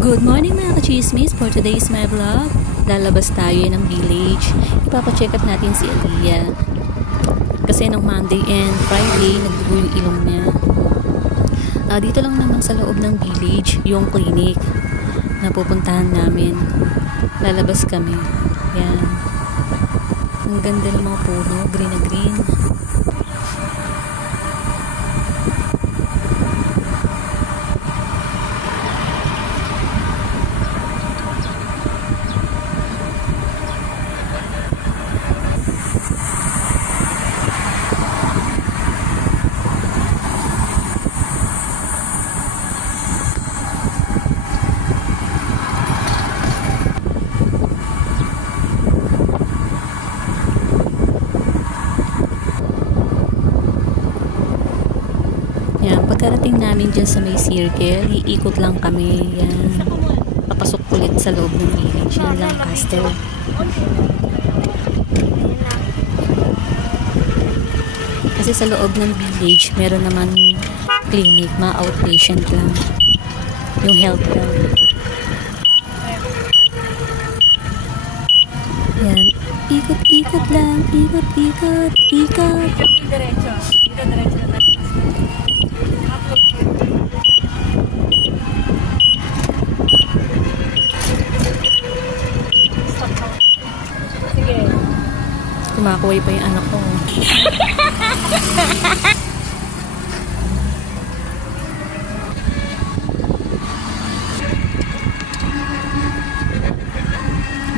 Good morning mga ka-chismis! For today's my vlog, lalabas tayo ng village. Ipapacheck up natin si Aliyah. Kasi nung Monday and Friday, nagdugo yung ilong niya. Dito lang naman sa loob ng village, yung clinic na pupuntahan namin. Lalabas kami. Yan. Ang ganda ng mga puno, green na green. Yan, pagkarating namin dyan sa may circle, iikot lang kami. Yan. Papasok ulit sa loob ng village. Yan lang, Castle. Kasi sa loob ng village, meron naman clinic, outpatient lang. Yung health lang. Yan. Ikot-ikot lang. Ikot-ikot. Ikot. Diretso. Dito diretso na tayo. Sige. Kumakuhay pa yung anak ko.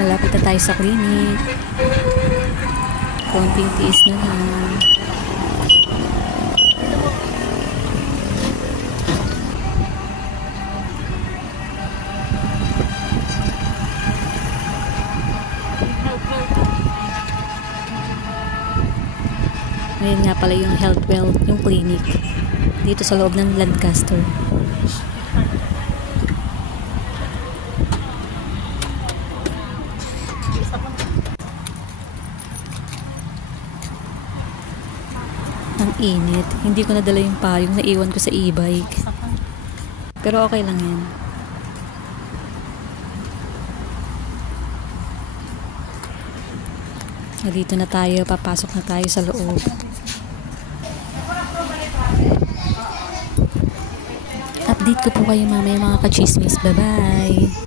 Malapit na tayo sa clinic. Konting tiis na lang. Ngayon nga pala yung health wealth, yung clinic. Dito sa loob ng Lancaster. Ang init. Hindi ko nadala yung payong. Naiwan ko sa e-bike. Pero okay lang yan. Dito na tayo. Papasok na tayo sa loob. Update ko po kayo mamaya mga ka-chismis. Bye-bye!